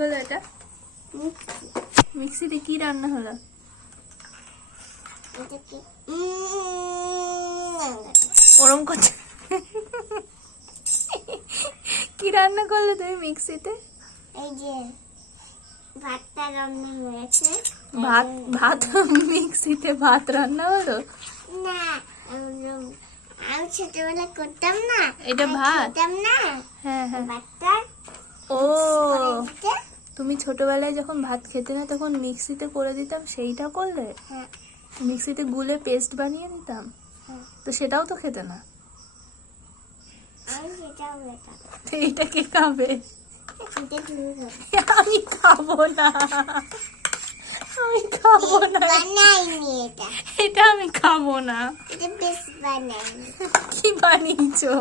হলো এটা? মিক্সিতে কি রান্না হলো? ওরম করছে। কি রান্না করলে তুমি মিক্সিতে? এই যে ভাতটা রান্না হয়েছে। ভাত? ভাত মিক্সিতে ভাত রান্না হলো? না, আমি ছোটবেলা করতাম না, এটা ভাত? খেতাম না। হ্যাঁ হ্যাঁ। ভাতটা ও, দিতে। তুমি ছোটবেলায় যখন ভাত খেতে না তখন মিক্সিতে করে দিতাম, সেইটা করলে? হ্যাঁ, মিক্সিতে গুলে পেস্ট বানিয়ে দিতাম, হ্যাঁ। তো সেটাও তো খেতে না। আমি সেটাও খেতাম। তো এইটা কে খাবে? এটা তুমি খাবে। আমি খাবো না, আমি খাবো না, বানাইনি এটা। এটা আমি খাবো না। এটা বেশ বানাইনি। কি বানিয়েছো?